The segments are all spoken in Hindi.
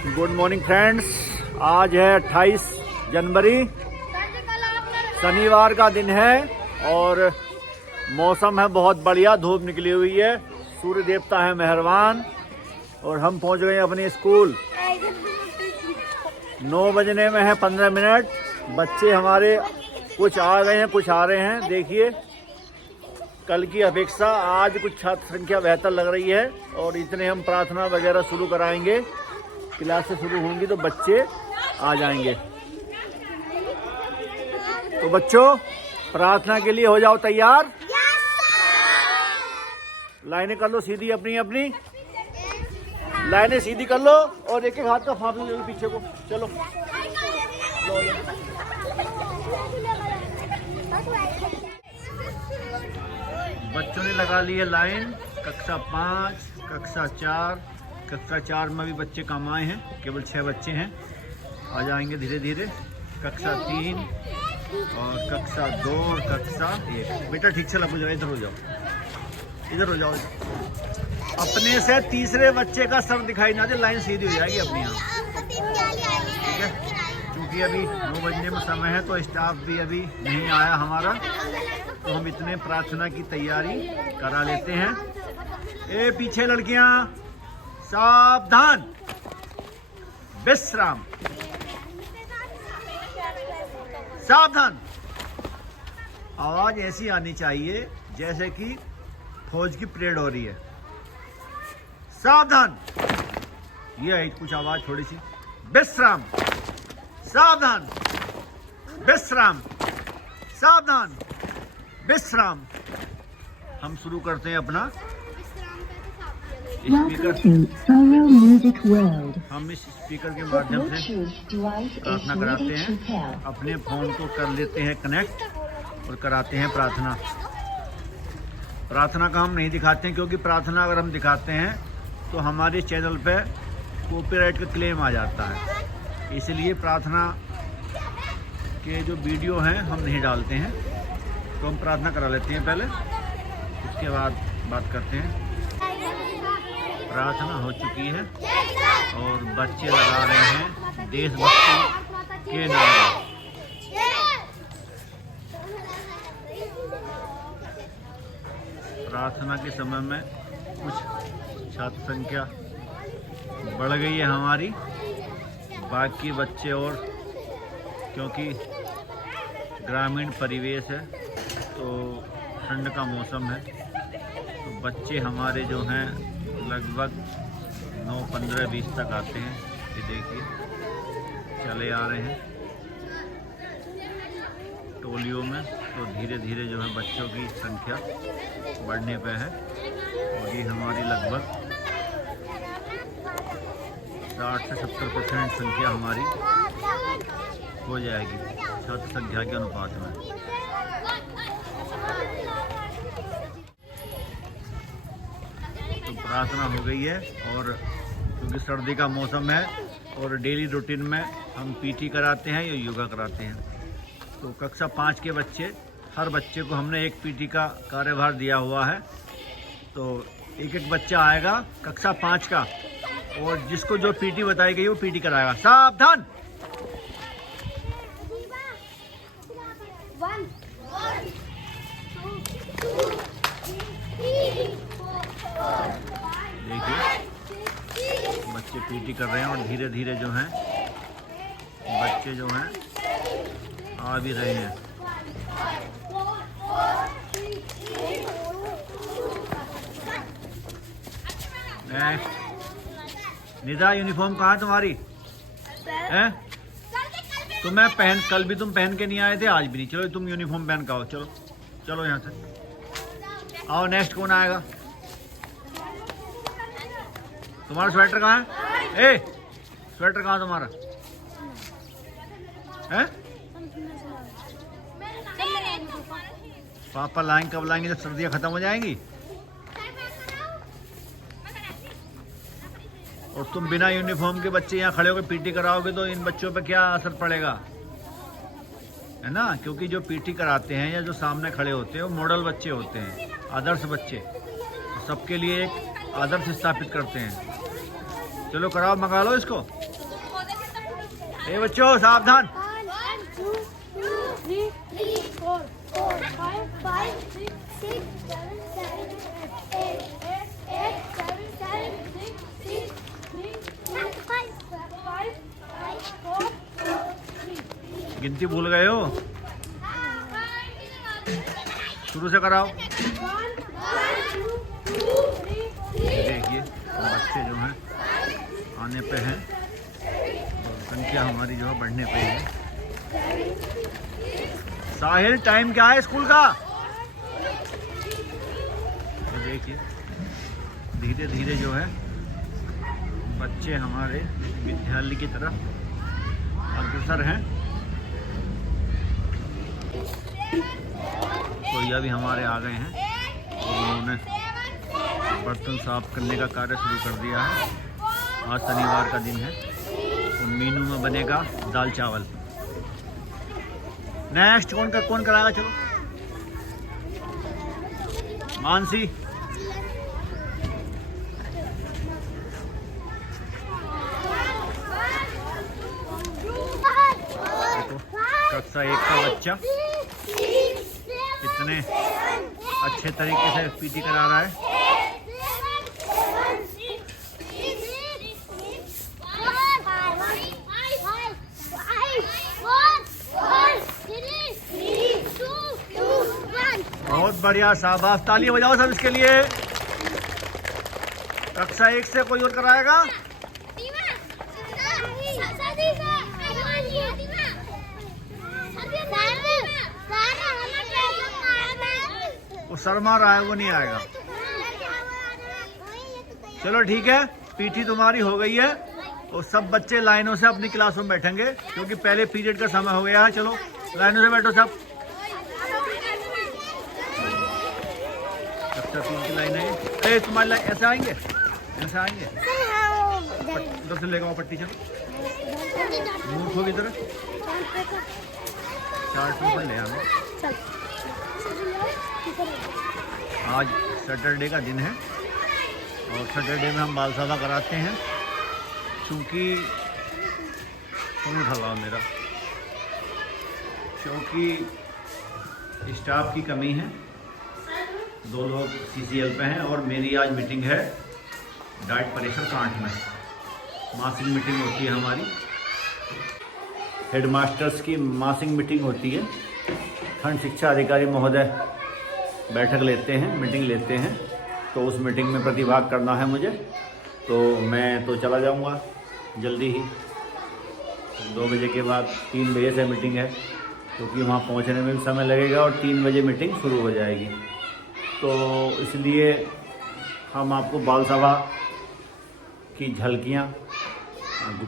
Good morning friends. आज है 28 जनवरी, शनिवार का दिन है और मौसम है बहुत बढ़िया, धूप निकली हुई है, सूर्य देवता है मेहरबान और हम पहुंच गए अपने स्कूल। 9 बजने में है 15 मिनट। बच्चे हमारे कुछ आ गए हैं, कुछ आ रहे हैं। देखिए कल की अपेक्षा आज कुछ छात्र संख्या बेहतर लग रही है और इतने हम प्रार्थना वगैरह शुरू कराएंगे। क्लासेस शुरू होंगी तो बच्चे आ जाएंगे। तो बच्चों प्रार्थना के लिए हो जाओ तैयार। लाइनें कर लो सीधी, अपनी अपनी लाइनें सीधी कर लो और एक एक हाथ का फासला ले लो पीछे को। चलो बच्चों ने लगा ली है लाइन। कक्षा 5, कक्षा 4, कक्षा 4 में भी बच्चे कम आए हैं, केवल 6 बच्चे हैं, आ जाएंगे धीरे धीरे। कक्षा 3 और कक्षा 2 और कक्षा 1। बेटा ठीक से लग जाओ, इधर हो जाओ, इधर हो जाओ। अपने से तीसरे बच्चे का सर दिखाई ना दे, लाइन सीधी हो जाएगी अपनी यहाँ, ठीक है। क्योंकि अभी 9 बजने में समय है तो स्टाफ भी अभी नहीं आया हमारा, तो हम इतने प्रार्थना की तैयारी करा लेते हैं। ए पीछे लड़कियां सावधान, विश्राम, सावधान। आवाज ऐसी आनी चाहिए जैसे कि फौज की परेड हो रही है। सावधान, ये है कुछ आवाज थोड़ी सी। विश्राम, सावधान, विश्राम, सावधान, विश्राम। हम शुरू करते हैं अपना स्पीकर। हम इस स्पीकर के माध्यम से प्रार्थना कराते हैं। अपने फोन को कर लेते हैं कनेक्ट और कराते हैं प्रार्थना। प्रार्थना का हम नहीं दिखाते हैं क्योंकि प्रार्थना अगर हम दिखाते हैं तो हमारे चैनल पे कॉपीराइट का क्लेम आ जाता है। इसलिए प्रार्थना के जो वीडियो हैं हम नहीं डालते हैं। तो हम प्रार्थना करा लेते हैं पहले, उसके बाद बात करते हैं। प्रार्थना हो चुकी है और बच्चे लगा रहे हैं देशभक्ति के नारे। प्रार्थना के समय में कुछ छात्र संख्या बढ़ गई है हमारी, बाकी बच्चे और क्योंकि ग्रामीण परिवेश है तो ठंड का मौसम है, तो बच्चे हमारे जो हैं लगभग 9, 15, 20 तक आते हैं। ये देखिए चले आ रहे हैं टोलियों में, तो धीरे धीरे जो है बच्चों की संख्या बढ़ने पे है और ये हमारी लगभग 60 से 70% संख्या हमारी हो जाएगी छात्र संख्या के अनुपात में। तो प्रार्थना हो गई है और क्योंकि सर्दी का मौसम है और डेली रूटीन में हम पीटी कराते हैं या योगा कराते हैं, तो कक्षा 5 के बच्चे, हर बच्चे को हमने एक पीटी का कार्यभार दिया हुआ है। तो एक एक बच्चा आएगा कक्षा 5 का और जिसको जो पीटी बताई गई वो पीटी कराएगा। सावधान, देखिए बच्चे पीटी कर रहे हैं और धीरे धीरे जो हैं बच्चे जो हैं आ भी रहे हैं। निदा यूनिफॉर्म कहाँ तुम्हारी है? तो मैं कल भी तुम पहन के नहीं आए थे, आज भी नहीं। चलो तुम यूनिफॉर्म पहन के आओ। चलो चलो यहाँ से आओ। नेक्स्ट कौन आएगा? तुम्हारा स्वेटर कहाँ है? ए स्वेटर कहाँ तुम्हारा है? पापा लाएंगे, कब लाएंगे? जब सर्दियाँ खत्म हो जाएंगी। और तुम बिना यूनिफॉर्म के बच्चे यहाँ खड़े होकर पीटी कराओगे तो इन बच्चों पे क्या असर पड़ेगा, है ना? क्योंकि जो पीटी कराते हैं या जो सामने खड़े होते हैं वो मॉडल बच्चे होते हैं, आदर्श बच्चे, सबके लिए एक आदर्श स्थापित करते हैं। चलो कराओ, मंगा लो इसको। ए बच्चों सावधान। 1 2 3 4 5 6 7 8 7 6 5 4 3। गिनती भूल गए हो, शुरू से कराओ। 1 2 3 देखिए बच्चे जो हैं आने पे हैं, संख्या हमारी जो है बढ़ने पे है। साहिल टाइम क्या है स्कूल का? तो देखिए धीरे धीरे जो है बच्चे हमारे विद्यालय की तरफ अग्रसर हैं। तो यह भी हमारे आ गए हैं और उन्होंने बर्तन साफ करने का कार्य शुरू कर दिया है। आज शनिवार का दिन है और मेनू में बनेगा दाल चावल। नेक्स्ट कौन कराएगा? चलो मानसी। देखो कक्षा 1 का बच्चा कितने अच्छे तरीके से पीटी करा रहा है। बहुत बढ़िया, शाबाश, ताली बजाओ सब इसके लिए। कक्षा 1 से कोई और कराएगा? वो शर्मा रहा है, वो नहीं आएगा। चलो ठीक है, पीटी तुम्हारी हो गई है और सब बच्चे लाइनों से अपनी क्लास में बैठेंगे क्योंकि पहले पीरियड का समय हो गया है। चलो लाइनों से बैठो सब। कक्षा 3 की लाइन है। अरे तुम्हारी लाइन ऐसे आएंगे, ऐसे आएंगे। उधर से लेगा पट्टी। चलो मूर्ख होगी तरह चार्ट पेपर ले आना। आज सैटरडे का दिन है और सैटरडे में हम बाल सभा कराते हैं क्योंकि फोन उठा रहा मेरा, क्योंकि स्टाफ की कमी है। 2 लोग CCL पे हैं और मेरी आज मीटिंग है डाइट परीक्षण कांट में। मासिक मीटिंग होती है हमारी, हेडमास्टर्स की मासिक मीटिंग होती है। खंड शिक्षा अधिकारी महोदय बैठक लेते हैं, मीटिंग लेते हैं, तो उस मीटिंग में प्रतिभाग करना है मुझे। तो मैं तो चला जाऊंगा जल्दी ही, 2 बजे के बाद 3 बजे से मीटिंग है क्योंकि वहाँ पहुँचने में भी समय लगेगा और 3 बजे मीटिंग शुरू हो जाएगी। तो इसलिए हम आपको बाल सभा की झलकियाँ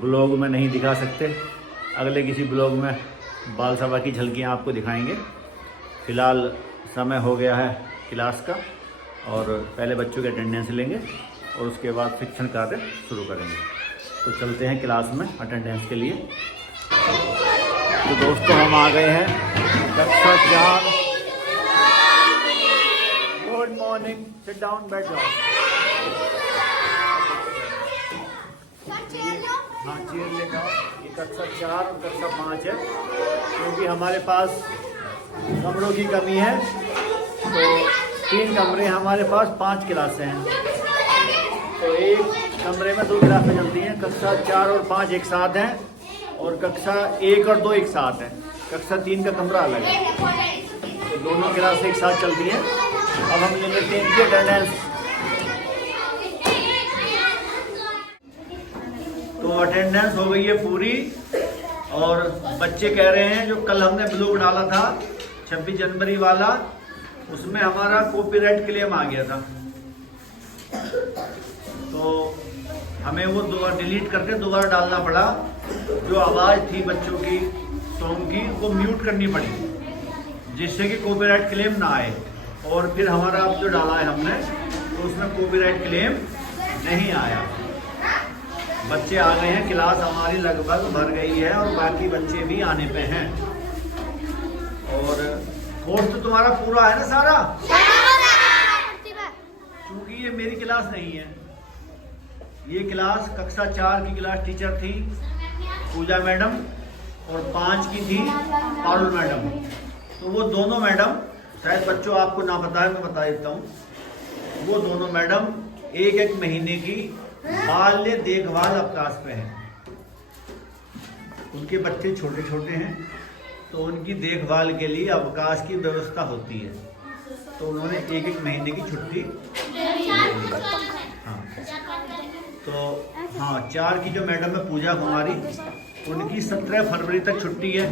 ब्लॉग में नहीं दिखा सकते, अगले किसी ब्लॉग में बाल सभा की झलकियाँ आपको दिखाएंगे। फ़िलहाल समय हो गया है क्लास का और पहले बच्चों के अटेंडेंस लेंगे और उसके बाद शिक्षण कार्य शुरू करेंगे। तो चलते हैं क्लास में अटेंडेंस के लिए। तो दोस्तों हम आ गए हैं कक्षा 4। गुड मॉर्निंग, सिट डाउन, बैठ जाओ। हाँ चेयर लेकर आओ। ये कक्षा 4 और कक्षा 5 है क्योंकि हमारे पास कमरों की कमी है। तो 3 कमरे हमारे पास, 5 क्लासें हैं, तो एक कमरे में 2 क्लासें चलती हैं। कक्षा 4 और 5 एक साथ हैं और कक्षा 1 और 2 एक साथ हैं। कक्षा 3 का कमरा अलग है, तो दोनों क्लास एक साथ चलती हैं। अब हम ले लेते हैं इनकी अटेंडेंस। तो अटेंडेंस हो गई है पूरी और बच्चे कह रहे हैं जो कल हमने ब्लॉग डाला था 26 जनवरी वाला, उसमें हमारा कॉपीराइट क्लेम आ गया था, तो हमें वो दोबारा डिलीट करके दोबारा डालना पड़ा। जो आवाज़ थी बच्चों की सॉन्ग की वो म्यूट करनी पड़ी जिससे कि कॉपीराइट क्लेम ना आए। और फिर हमारा अब जो डाला है हमने तो उसमें कॉपीराइट क्लेम नहीं आया। बच्चे आ गए हैं, क्लास हमारी लगभग भर गई है और बाकी बच्चे भी आने पे हैं। और कोर्स तो तुम्हारा पूरा है ना सारा, क्योंकि ये मेरी क्लास नहीं है। ये क्लास कक्षा 4 की क्लास टीचर थी पूजा मैडम और 5 की थी पारुल मैडम। तो वो दोनों मैडम, शायद बच्चों आपको ना पता है, मैं बता देता हूँ, वो दोनों मैडम 1-1 महीने की बाल्य देखभाल अवकाश पे हैं। उनके बच्चे छोटे छोटे हैं, तो उनकी देखभाल के लिए अवकाश की व्यवस्था होती है, तो उन्होंने 1-1 महीने की छुट्टी। हाँ, तो हाँ 4 की जो मैडम है पूजा कुमारी, उनकी 17 फरवरी तक छुट्टी है,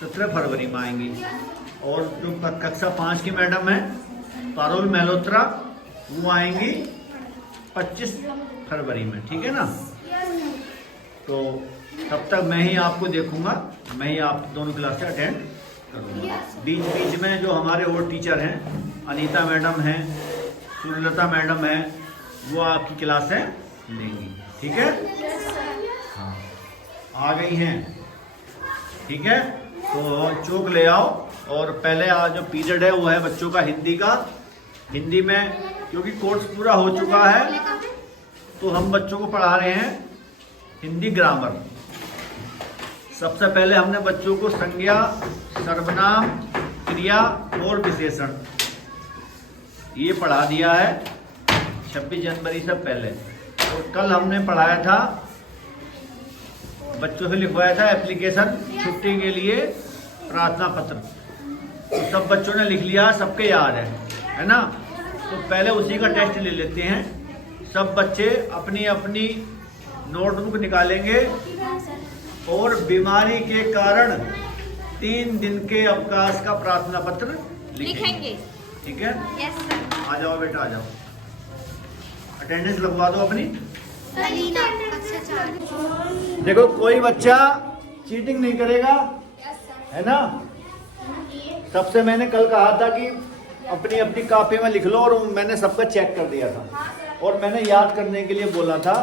17 फरवरी में आएंगी। और जो कक्षा 5 की मैडम है पारुल मेहलोत्रा, वो आएंगी 25 फरवरी में, ठीक है ना। तो तब तक मैं ही आपको देखूंगा, मैं ही आप दोनों क्लास से अटेंड करूंगा। बीच बीच में जो हमारे और टीचर हैं, अनीता मैडम हैं, सूर्यलता मैडम है, वो आपकी क्लासें लेंगी, ठीक है। हाँ, आ गई हैं, ठीक है। तो चौक ले आओ। और पहले आज जो पीरियड है वो है बच्चों का हिंदी का। हिंदी में क्योंकि कोर्स पूरा हो चुका है, तो हम बच्चों को पढ़ा रहे हैं हिंदी ग्रामर। सबसे पहले हमने बच्चों को संज्ञा, सर्वनाम, क्रिया और विशेषण ये पढ़ा दिया है 26 जनवरी से पहले। और कल हमने पढ़ाया था, बच्चों से लिखवाया था एप्लीकेशन छुट्टी के लिए प्रार्थना पत्र। तो सब बच्चों ने लिख लिया, सबके याद है ना। तो पहले उसी का टेस्ट ले लेते हैं। सब बच्चे अपनी अपनी नोटबुक निकालेंगे और बीमारी के कारण 3 दिन के अवकाश का प्रार्थना पत्र लिखेंगे, ठीक है। Yes sir. आ जाओ बेटा, आ जाओ, अटेंडेंस लगवा दो अपनी। देखो कोई बच्चा चीटिंग नहीं करेगा, है ना। सबसे मैंने कल कहा था कि अपनी अपनी कॉपी में लिख लो, और मैंने सबका चेक कर दिया था। और मैंने याद करने के लिए बोला था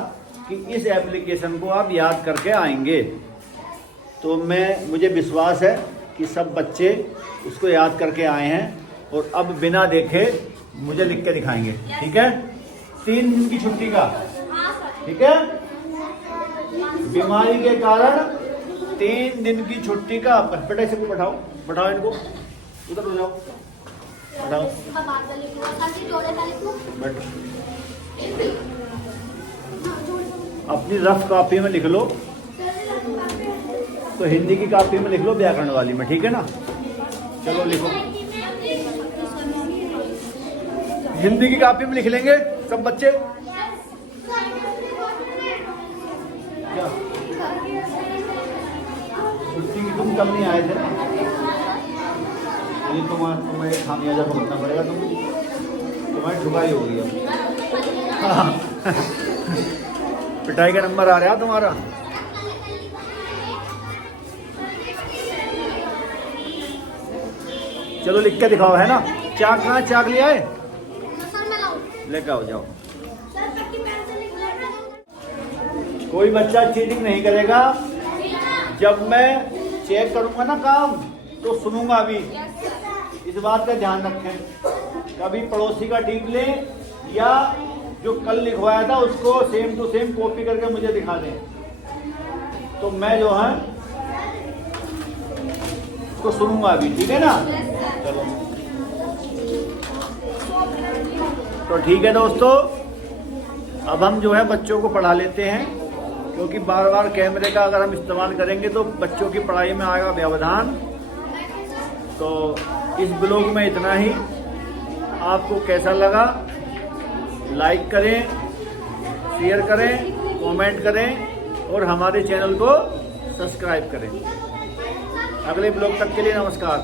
कि इस एप्लीकेशन को आप याद करके आएंगे। तो मुझे विश्वास है कि सब बच्चे उसको याद करके आए हैं और अब बिना देखे मुझे लिख के दिखाएंगे, ठीक है। 3 दिन की छुट्टी का, ठीक है। बीमारी के कारण 3 दिन की छुट्टी का। बेटा इसे को बैठाओ इनको, उधर हो जाओ, बैठाओ, बैठो। अपनी रफ कॉपी में लिख लो, तो हिंदी की कॉपी में लिख लो व्याकरण वाली में, ठीक है ना। चलो लिखो, हिंदी की कॉपी में लिख लेंगे सब बच्चे। क्या छुट्टी की तुम कल नहीं आए थे ना, ये तुम्हें खामियाजा भुगतना पड़ेगा, तुम्हारी ठुकाई होगी अब। पिटाई का नंबर आ रहा है तुम्हारा। चलो लिख के दिखाओ, है ना। चाक कहाँ, चाक ले आए, लेकर आओ, जाओ। कोई बच्चा चीटिंग नहीं करेगा। जब मैं चेक करूंगा ना काम, तो सुनूंगा भी, इस बात का ध्यान रखें। कभी पड़ोसी का टीप लें, या जो कल लिखवाया था उसको सेम टू सेम कॉपी करके मुझे दिखा दें, तो मैं जो है उसको सुनूंगा भी, ठीक है ना। चलो तो ठीक है दोस्तों, अब हम जो है बच्चों को पढ़ा लेते हैं, क्योंकि बार बार कैमरे का अगर हम इस्तेमाल करेंगे तो बच्चों की पढ़ाई में आएगा व्यवधान। तो इस ब्लॉग में इतना ही। आपको कैसा लगा, लाइक करें, शेयर करें, कमेंट करें और हमारे चैनल को सब्सक्राइब करें। अगले ब्लॉग तक के लिए नमस्कार।